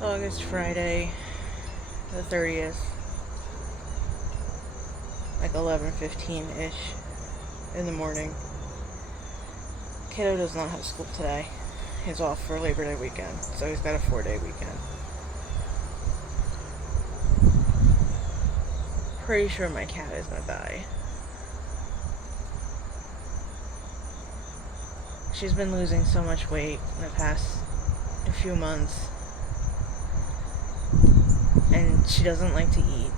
August Friday, the 30th, like 11:15-ish in the morning. Kiddo does not have school today. He's off for Labor Day weekend, so he's got a 4-day weekend. Pretty sure my cat is gonna die. She's been losing so much weight in the past few months, and she doesn't like to eat.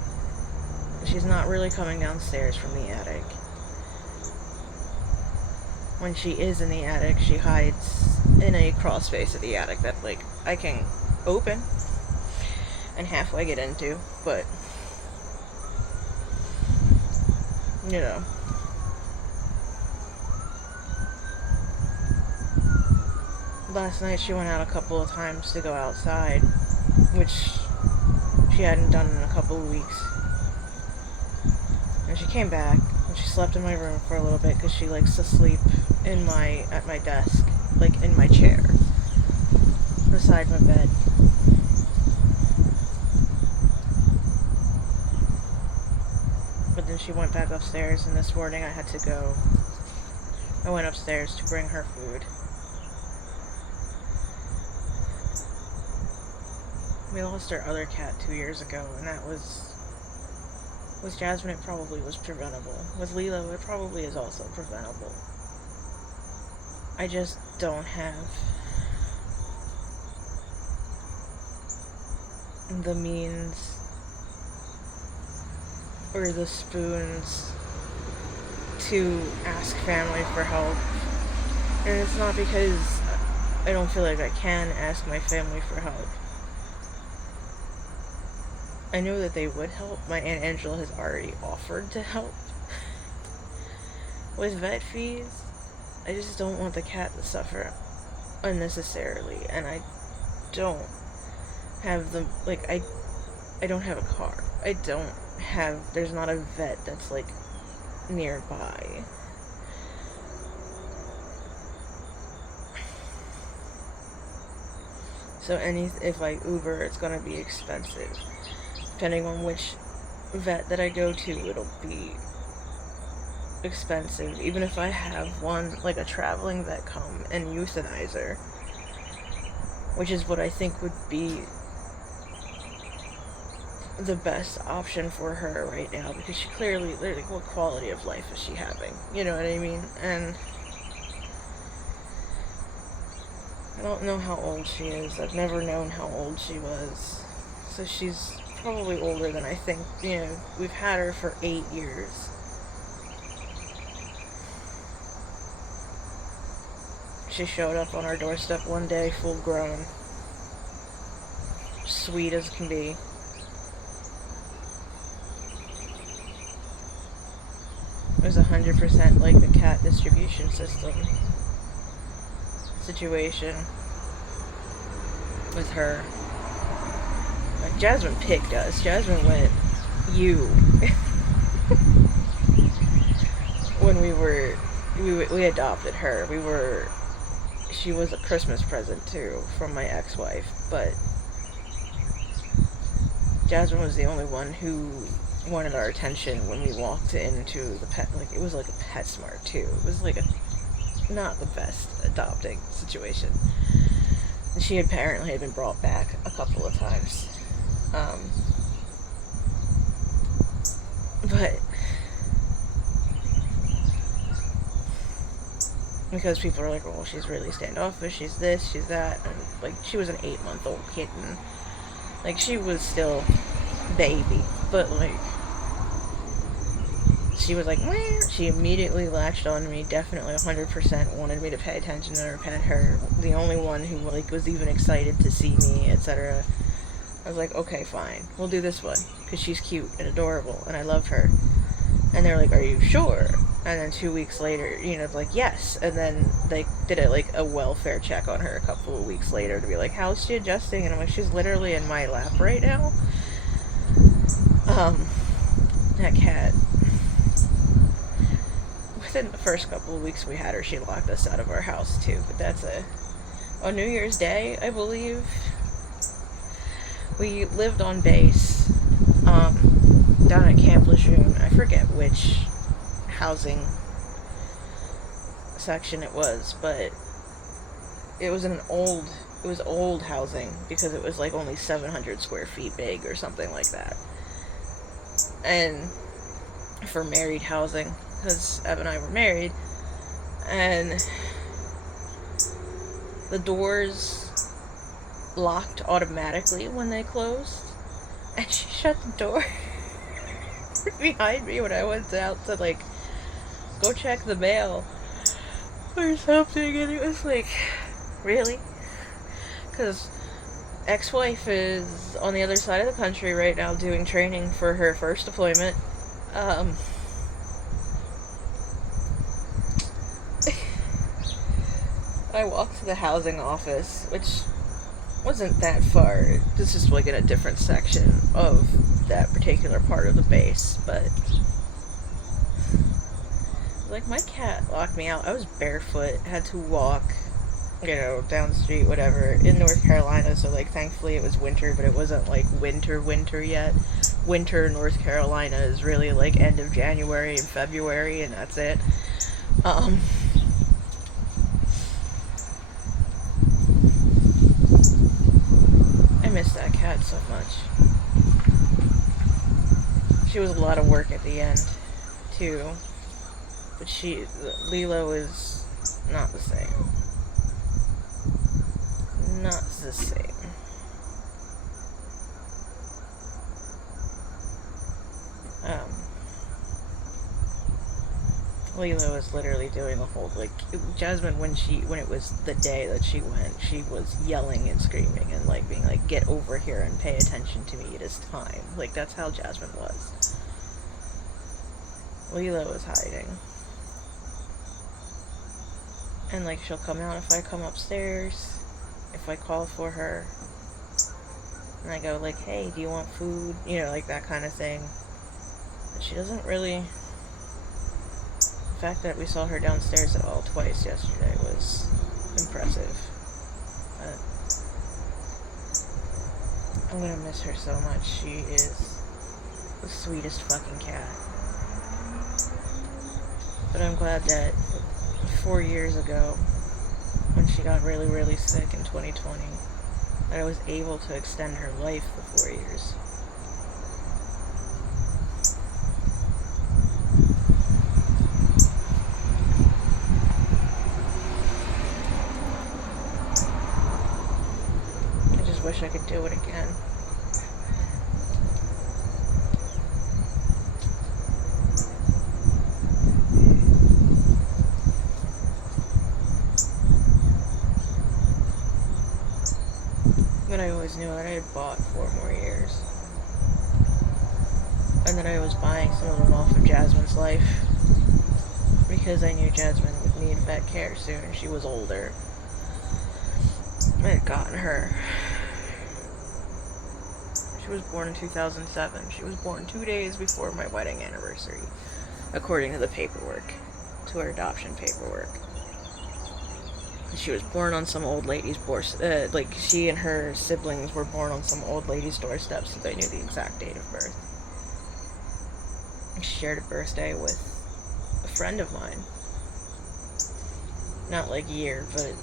She's not really coming downstairs from the attic. When she is in the attic, she hides in a crawl space of the attic that, like, I can open and halfway get into, but, you know. Last night she went out a couple of times to go outside, which she hadn't done in a couple of weeks. And she came back and she slept in my room for a little bit because she likes to sleep at my desk, like in my chair, beside my bed. But then she went back upstairs, and this morning I went upstairs to bring her food. We lost our other cat 2 years ago, and that was... With Jasmine, it probably was preventable. With Lilo, it probably is also preventable. I just don't have the means or the spoons to ask family for help. And it's not because I don't feel like I can ask my family for help. I know that they would help. My Aunt Angela has already offered to help with vet fees. I just don't want the cat to suffer unnecessarily, and I don't have the, like, I don't have a car. There's not a vet that's, like, nearby. So if I Uber, it's gonna be expensive. Depending on which vet that I go to, it'll be expensive. Even if I have one, like a traveling vet, come and euthanize her, which is what I think would be the best option for her right now, because she clearly, like, what quality of life is she having? You know what I mean? And I don't know how old she is. I've never known how old she was. So she's probably older than I think. You know, we've had her for 8 years. She showed up on our doorstep one day, full grown. Sweet as can be. It was 100% like the cat distribution system situation with her. Like, Jasmine picked us. Jasmine went, you. When we adopted her. She was a Christmas present too from my ex-wife, but Jasmine was the only one who wanted our attention when we walked into the pet, like, it was like a PetSmart too. It was like not the best adopting situation. And she apparently had been brought back a couple of times. But because people are like, well, she's really standoffish, she's this, she's that, and, like, she was an 8-month-old kitten. Like, she was still baby, but, like, she was like, meh. She immediately latched on to me, definitely 100% wanted me to pay attention to her, pet her, the only one who, like, was even excited to see me, etc. I was like, okay, fine, we'll do this one, because she's cute and adorable, and I love her. And they're like, are you sure? And then 2 weeks later, you know, like, yes. And then they did a welfare check on her a couple of weeks later to be like, how's she adjusting? And I'm like, she's literally in my lap right now. That cat, within the first couple of weeks we had her, she locked us out of our house too. But that's on New Year's Day, I believe. We lived on base, down at Camp Lejeune. I forget which housing section it was, but it was old housing because it was like only 700 square feet big or something like that. And for married housing, because Ev and I were married, and the doors locked automatically when they closed, and she shut the door behind me when I went out to like go check the mail or something, and it was like, really? Because ex-wife is on the other side of the country right now doing training for her first deployment. I walked to the housing office, which wasn't that far. This is like in a different section of that particular part of the base, but like my cat locked me out. I was barefoot, had to walk, down the street, whatever, in North Carolina, so like thankfully it was winter, but it wasn't like winter yet. Winter in North Carolina is really like end of January and February, and that's it. I miss that cat so much. She was a lot of work at the end, too. But Lilo is not the same. Not the same. Lilo is literally doing the whole, like, Jasmine, when it was the day that she went, she was yelling and screaming and, like, being like, get over here and pay attention to me, it is time. Like, that's how Jasmine was. Lilo is hiding. And, like, she'll come out if I come upstairs, if I call for her, and I go, like, hey, do you want food? Like, that kind of thing. But she doesn't really... The fact that we saw her downstairs at all twice yesterday was impressive. But I'm gonna miss her so much. She is the sweetest fucking cat. But I'm glad that 4 years ago, when she got really, really sick in 2020, that I was able to extend her life for 4 years. Wish I could do it again. But I always knew that I had bought 4 more years. And that I was buying some of them off of Jasmine's life. Because I knew Jasmine would need vet care soon. She was older. I had gotten her. She was born in 2007. She was born 2 days before my wedding anniversary, according to the paperwork, to her adoption paperwork. She was born on some old lady's like, she and her siblings were born on some old lady's doorstep, so they knew the exact date of birth. She shared a birthday with a friend of mine. Not like year, but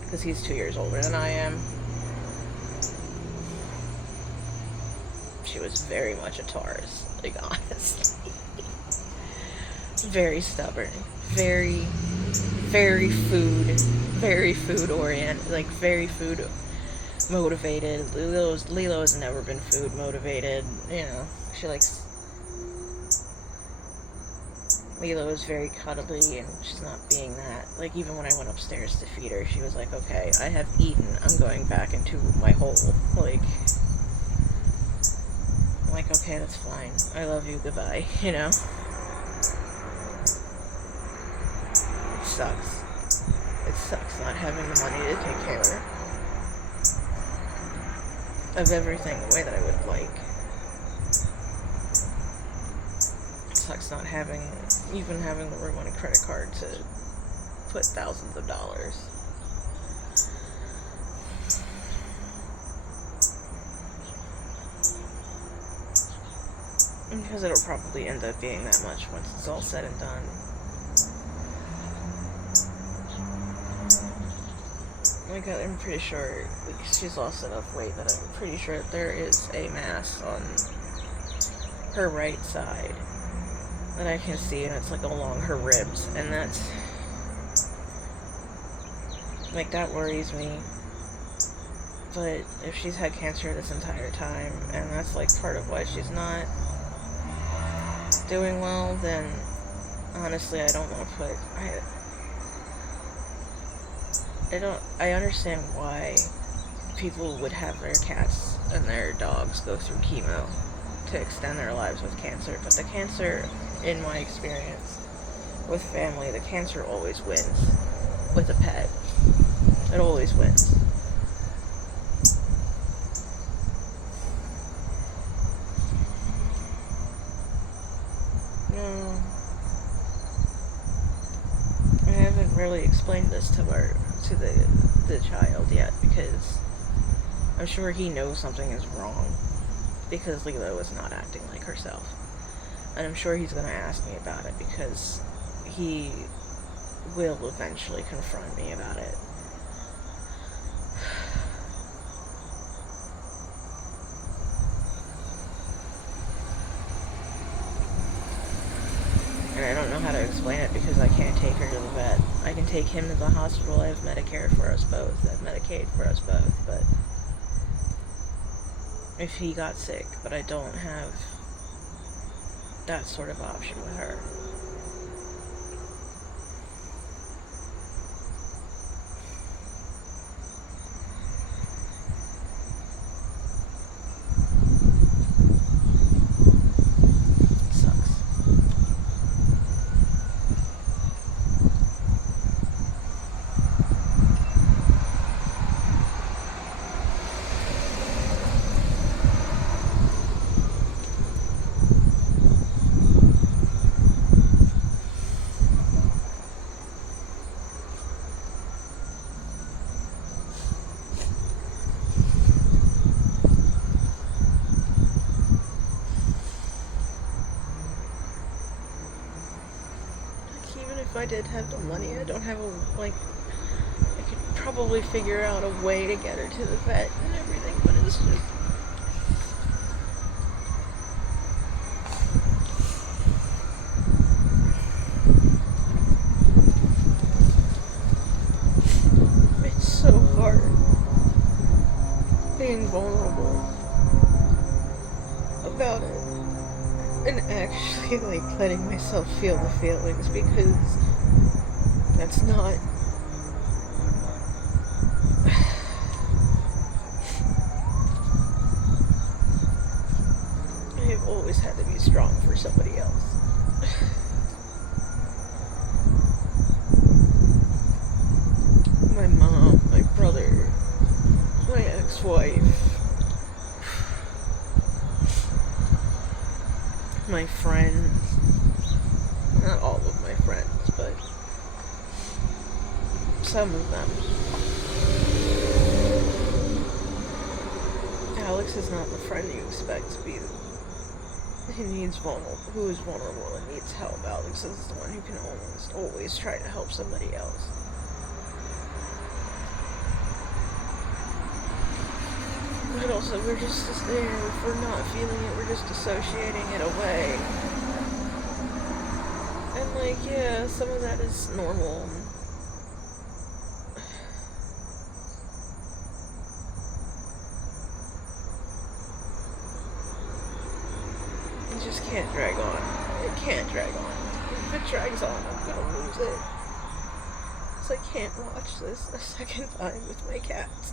because he's 2 years older than I am. She was very much a Taurus, like, honestly. Very stubborn. Very food oriented, like, very food motivated. Lilo has never been food motivated, she likes... Lilo is very cuddly, and she's not being that. Like, even when I went upstairs to feed her, she was like, okay, I have eaten, I'm going back into my hole. Like... I'm like, okay, that's fine. I love you, goodbye, It sucks. It sucks not having the money to take care of everything the way that I would like. It sucks not having the room on a credit card to put thousands of dollars. Because it'll probably end up being that much once it's all said and done. Like, I'm pretty sure she's lost enough weight that I'm pretty sure there is a mass on her right side that I can see, and it's like along her ribs, and that's like, that worries me. But if she's had cancer this entire time, and that's like part of why she's not doing well, then honestly I don't want to put I understand why people would have their cats and their dogs go through chemo to extend their lives with cancer, but the cancer, in my experience with family, the cancer always wins with a pet. It always wins. No, I haven't really explained this to the child yet, because I'm sure he knows something is wrong, because Lilo is not acting like herself. And I'm sure he's going to ask me about it, because he will eventually confront me about it. And I don't know how to explain it, because I can't take her to the vet. I can take him to the hospital. I have Medicare for us both. I have Medicaid for us both. But if he got sick, but I don't have that sort of option with her. If I did have the money, I don't have I could probably figure out a way to get her to the vet and everything, but it's just... It's so hard being vulnerable about it. And actually, letting myself feel the feelings, because that's not... I've always had to be strong for somebody else. My mom, my brother, my ex-wife, my friends, not all of my friends, but some of them. Alex is not the friend you expect to be. Who is vulnerable and needs help. Alex is the one who can always try to help somebody else. But also, we're just there. If we're not feeling it, we're just dissociating it away. And yeah, some of that is normal. It just can't drag on. It can't drag on. If it drags on, I'm gonna lose it. Because I can't watch this a second time with my cats.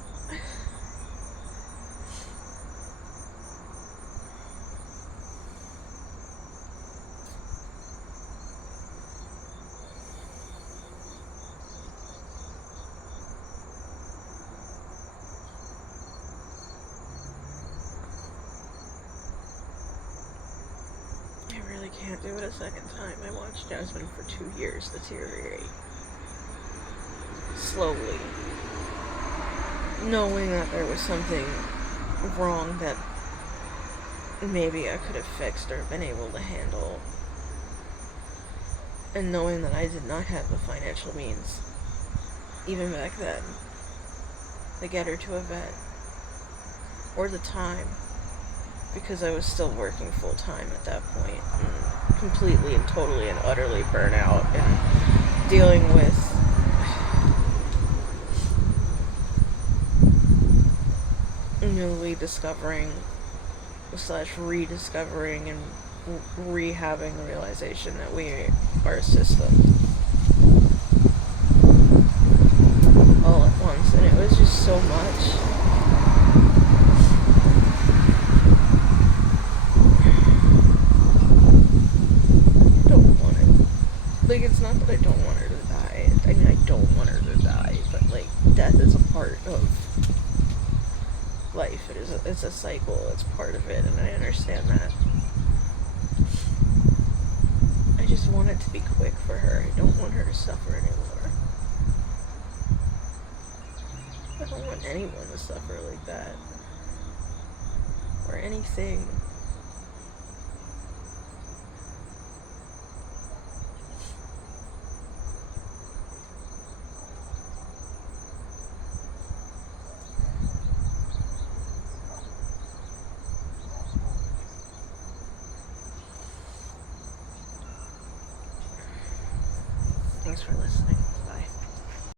Can't do it a second time. I watched Jasmine for 2 years deteriorate. Slowly. Knowing that there was something wrong that maybe I could have fixed or been able to handle. And knowing that I did not have the financial means, even back then, to get her to a vet, or the time, because I was still working full time at that point, and completely and totally and utterly burnout, and dealing with newly discovering / rediscovering and rehabbing the realization that we are a system all at once, and it was just so much. I don't want it. Like, it's not that I don't want her to die. I mean, I don't want her to die, but like, death is a part of life. It's a cycle. It's part of it, and I understand that. I just want it to be quick for her. I don't want her to suffer anymore. I don't want anyone to suffer like that. Or anything. Thanks for listening.